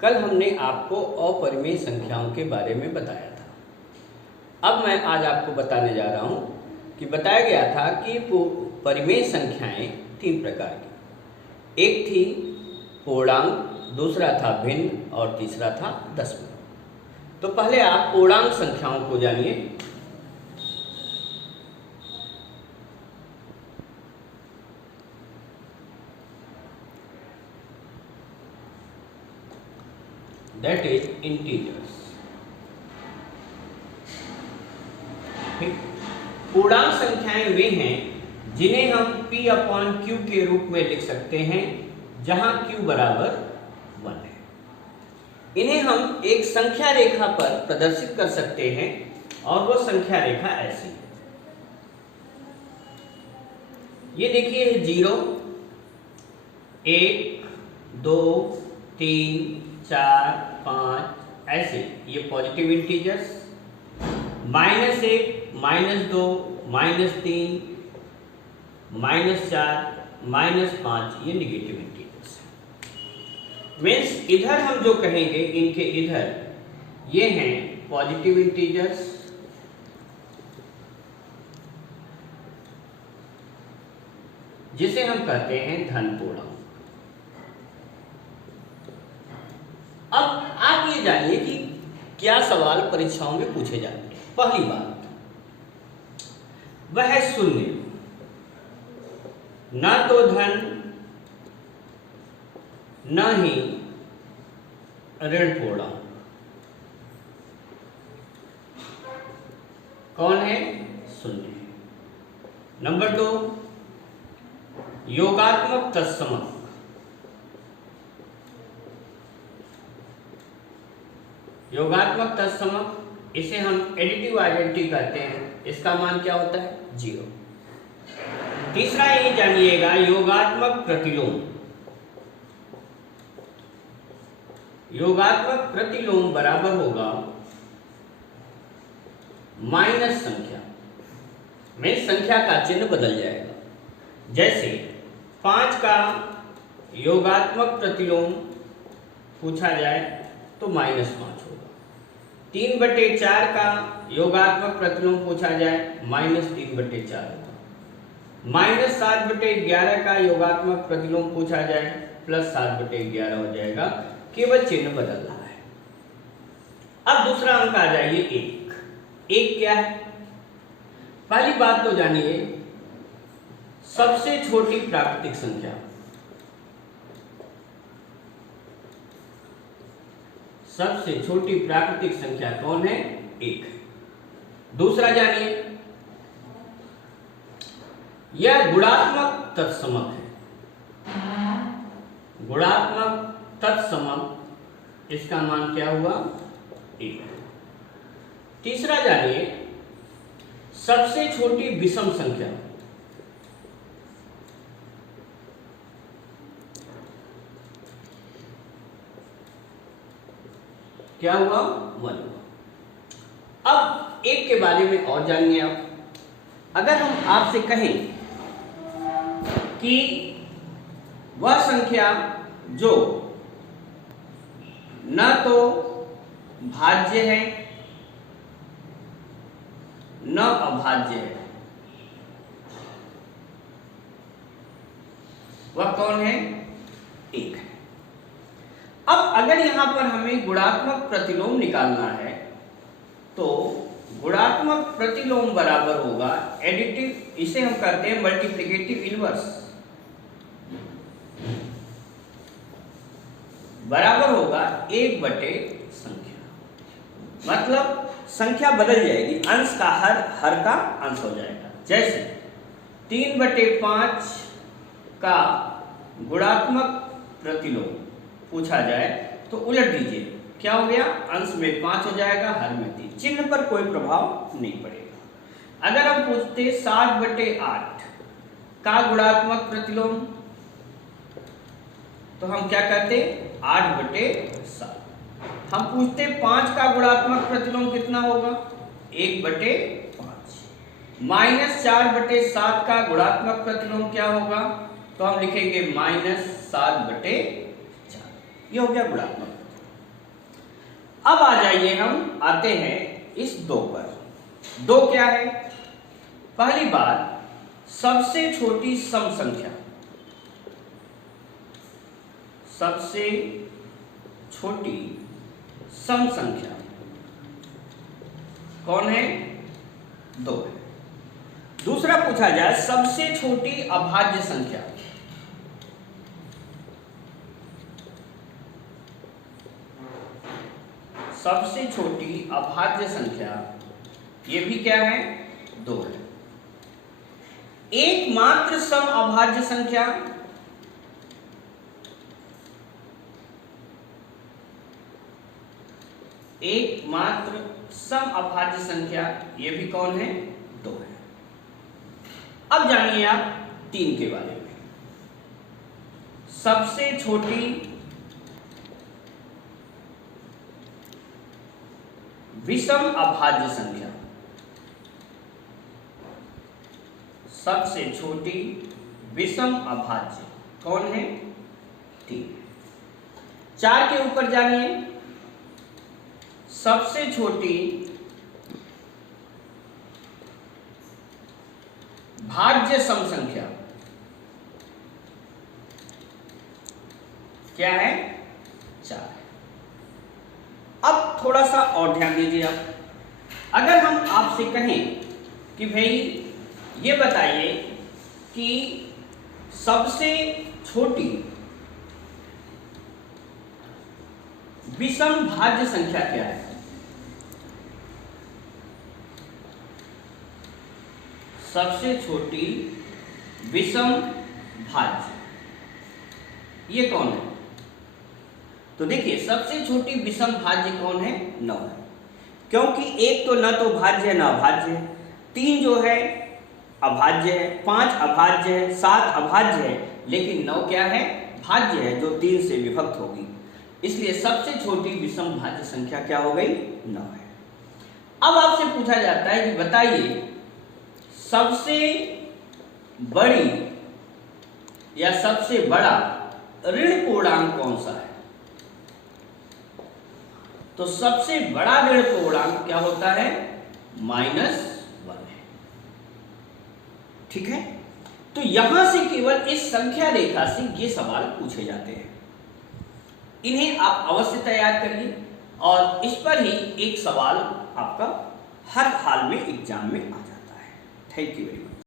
कल हमने आपको अपरिमेय संख्याओं के बारे में बताया था। अब मैं आज आपको बताने जा रहा हूँ कि बताया गया था कि परिमेय संख्याएं 3 प्रकार की, एक थी पूर्णांक, दूसरा था भिन्न और तीसरा था दशमलव। तो पहले आप पूर्णांक संख्याओं को जानिए। That is integers. पूर्णांक संख्याएं वे हैं जिन्हें हम P/Q के रूप में लिख सकते हैं, जहां Q बराबर 1 है। इन्हें हम एक संख्या रेखा पर प्रदर्शित कर सकते हैं और वो संख्या रेखा ऐसी है। ये देखिए 0, 1, 2, 3, 4, 5 ऐसे ये पॉजिटिव इंटीजर्स, -1, -2, -3, -4, -5 ये निगेटिव इंटीजर्स हैं। मीन्स इधर हम जो कहेंगे इनके इधर ये हैं पॉजिटिव इंटीजर्स, जिसे हम कहते हैं धन पूर्णांक। अब आप ये जानिए कि क्या सवाल परीक्षाओं में पूछे जाते हैं। पहली बात वह है शून्य, न तो धन न ही ऋण पूर्णांक। कौन है? शून्य। नंबर 2 योगात्मक तत्समक। योगात्मक तत्समक इसे हम एडिटिव आइडेंटिटी कहते हैं। इसका मान क्या होता है? 0। तीसरा ये जानिएगा योगात्मक प्रतिलोम। योगात्मक प्रतिलोम बराबर होगा माइनस संख्या में संख्या का चिन्ह बदल जाएगा। जैसे 5 का योगात्मक प्रतिलोम पूछा जाए तो -5 होगा। 3/4 का योगात्मक प्रतिलोम पूछा जाए -3/4 होगा। -7/11 का योगात्मक प्रतिलोम पूछा जाए +7/11 हो जाएगा। केवल चिन्ह बदल रहा है। अब दूसरा अंक आ जाइए 1। 1 क्या है? पहली बात तो जानिए सबसे छोटी प्राकृतिक संख्या। सबसे छोटी प्राकृतिक संख्या कौन है? 1 है। दूसरा जानिए यह गुणात्मक तत्समक है। गुणात्मक तत्समक इसका मान क्या हुआ? 1। तीसरा जानिए सबसे छोटी विषम संख्या। क्या हुआ? 1 हुआ। अब 1 के बारे में और जानिए आप। अगर हम आपसे कहें कि वह संख्या जो न तो भाज्य है न अभाज्य है, वह कौन है? 1 है। अब अगर यहां पर हमें गुणात्मक प्रतिलोम निकालना है तो गुणात्मक प्रतिलोम बराबर होगा एडिटिव, इसे हम करते हैं मल्टीप्लिकेटिव इनवर्स, बराबर होगा 1/संख्या। मतलब संख्या बदल जाएगी, अंश का हर का अंश हो जाएगा। जैसे 3/5 का गुणात्मक प्रतिलोम पूछा जाए तो उलट दीजिए, क्या हो गया? अंश में 5 हो जाएगा, हर में 3। चिन्ह पर कोई प्रभाव नहीं पड़ेगा। अगर हम पूछते 7/8 का गुणात्मक प्रतिलोम तो हम क्या करते? 8/7। हम पूछते 5 का गुणात्मक प्रतिलोम कितना होगा? 1/5। -4/7 का गुणात्मक प्रतिलोम क्या होगा? तो हम लिखेंगे -7/4। ये हो गया गुणात्मक। अब आ जाइए, हम आते हैं इस 2 पर। 2 क्या है? पहली बात, सबसे छोटी सम संख्या। सबसे छोटी सम संख्या कौन है? 2 है। दूसरा पूछा जाए, सबसे छोटी अभाज्य संख्या। सबसे छोटी अभाज्य संख्या, ये भी क्या है? 2 है। एकमात्र सम अभाज्य संख्या, एकमात्र सम अभाज्य संख्या, ये भी कौन है? 2 है। अब जानिए आप 3 के बारे में। सबसे छोटी विषम अभाज्य संख्या। सबसे छोटी विषम अभाज्य कौन है? 3। 4 के ऊपर जानिए, सबसे छोटी भाज्य सम संख्या क्या है? 4 है। अब थोड़ा सा और ध्यान दीजिए आप। अगर हम आपसे कहें कि भाई ये बताइए कि सबसे छोटी विषम भाज्य संख्या क्या है? सबसे छोटी विषम भाज्य ये कौन है? तो देखिए, सबसे छोटी विषम भाज्य कौन है? 9 है। क्योंकि एक तो न तो भाज्य है न अभाज्य है, 3 जो है अभाज्य है, 5 अभाज्य है, 7 अभाज्य है, लेकिन 9 क्या है? भाज्य है, जो 3 से विभक्त होगी। इसलिए सबसे छोटी विषम भाज्य संख्या क्या हो गई? 9 है। अब आपसे पूछा जाता है कि बताइए सबसे बड़ी या सबसे बड़ा ऋण पूर्णांक कौन सा है? तो सबसे बड़ा ऋण पूर्णांक क्या होता है? -1 है। ठीक है, तो यहां से केवल इस संख्या रेखा से ये सवाल पूछे जाते हैं। इन्हें आप अवश्य तैयार करिए और इस पर ही एक सवाल आपका हर हाल में एग्जाम में आ जाता है। Thank you very much.